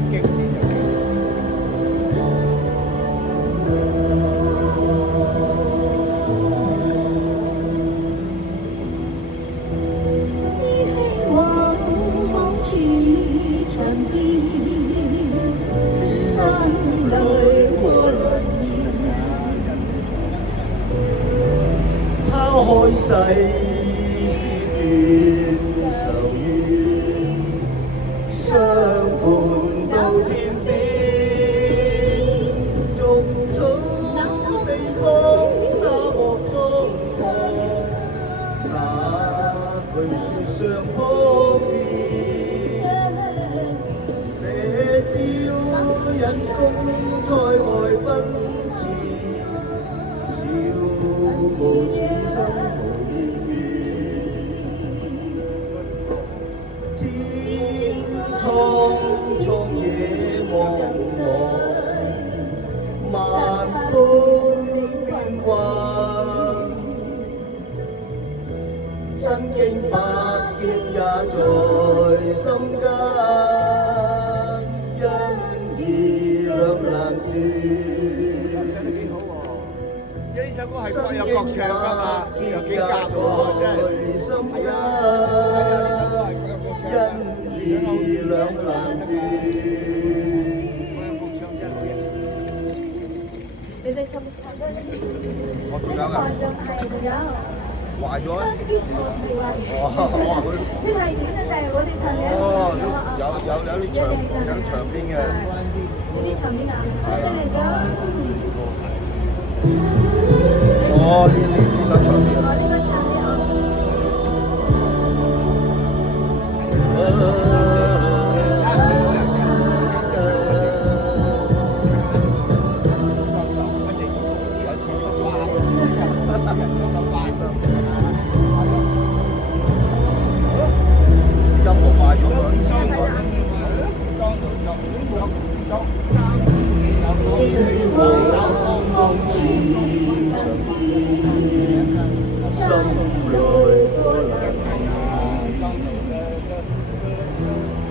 經典就經開世事斷愁怨，相伴到天邊，逐草四方沙漠中望，那句説上方面，捨掉人工塞外奔馳，笑無此生。蒼蒼野茫茫，萬般變幻，身經百劫也在心間，因義兩難斷。唱得幾好喎！因為呢首歌係各有各唱㗎嘛，有幾夾喎，真係。係啊，呢首歌係各有各唱㗎。義兩難斷。你哋唱唔唱得？我仲有㗎。係仲有。壞咗啊！哦，呢個係點咧？就係我哋唱嘅。哦，有啲長邊嘅。呢啲長邊啊？唱得嚟咗。哦，呢首長邊啊！哦，呢個長邊啊！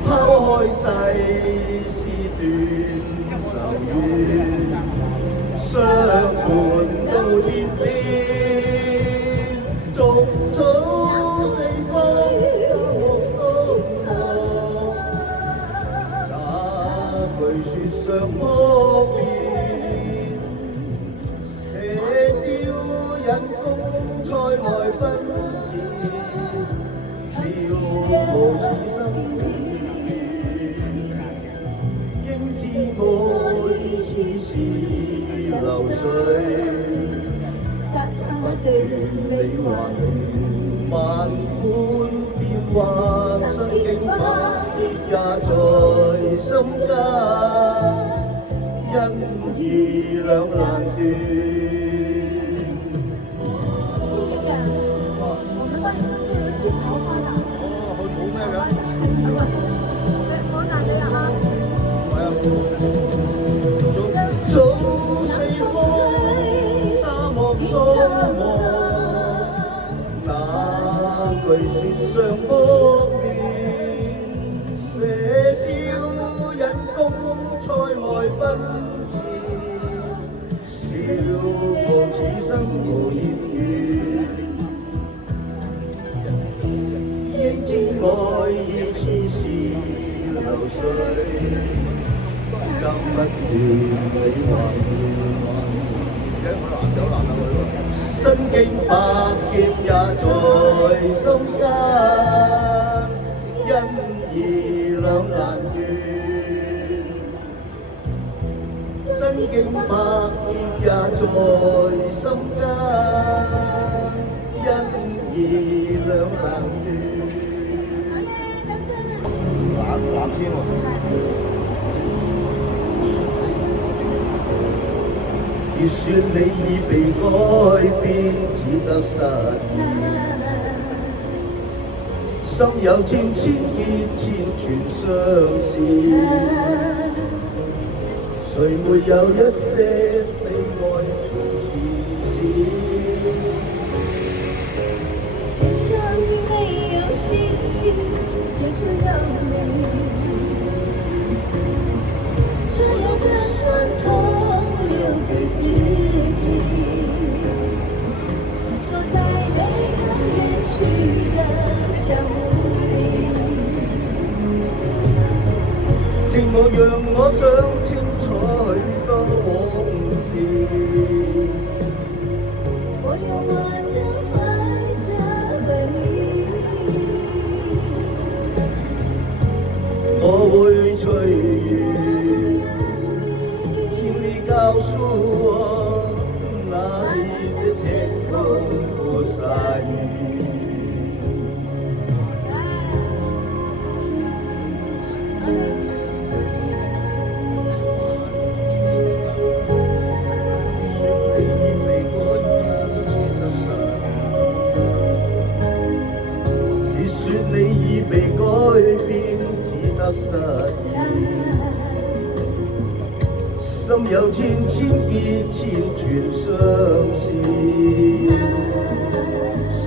拋開世事斷愁怨，相伴到天邊，逐草四方沙漠中望，那句説上方面，捨掉人工塞外奔馳，笑無此生。愛似是流水，不斷理還亂，萬般變幻，身經百劫也在心間，因義兩難斷。逐草四方沙漠中望，那句説上方面，捨掉人工塞外奔馳，笑無此生無業緣，應知愛要似是流水。今不斷理還亂，身經百劫也在心間，因義兩難斷。身經百劫也在心間，因義兩難斷。藍天喎。越說你已被改變，只得失意。心有千千結，千串相思。誰沒有一些悲哀從前事？就算沒有心情，只是讓你。情莫讓我想清楚許多往事。我有我的幻想和你，我會隨緣，請你告訴我，哪裡的天空不下雨。被改變只得失意，心有千千結，千串相思，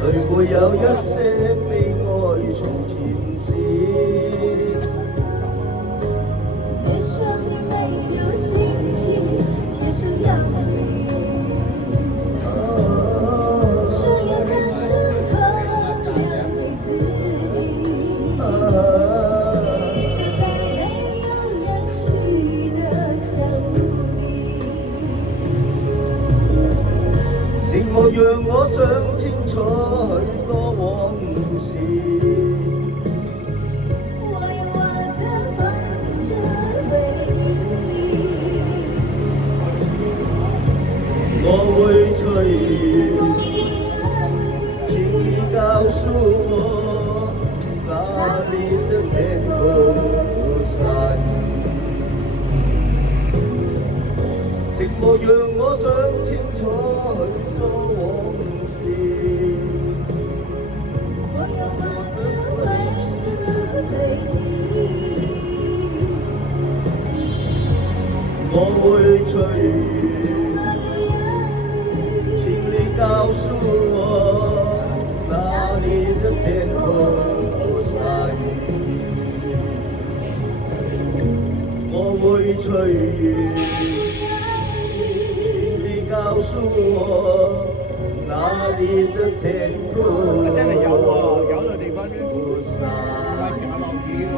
誰會有一些悲哀從前事？為什麼沒有心情接受陽光？所有的時候讓給自己。是在沒有人去的相遇。寂寞讓我想清楚許多往事。我有我的夢想為你，我會隨緣，請你告訴我，哪裡的天空不下雨？寂寞讓我想清楚許多往事。我有我的幻想為你，我會隨緣，請你告訴我，哪裡的天空不下雨？我會隨緣，請你告訴我，哪裡的天空真係有喎，有個地方咧，不下快成日落雨喎，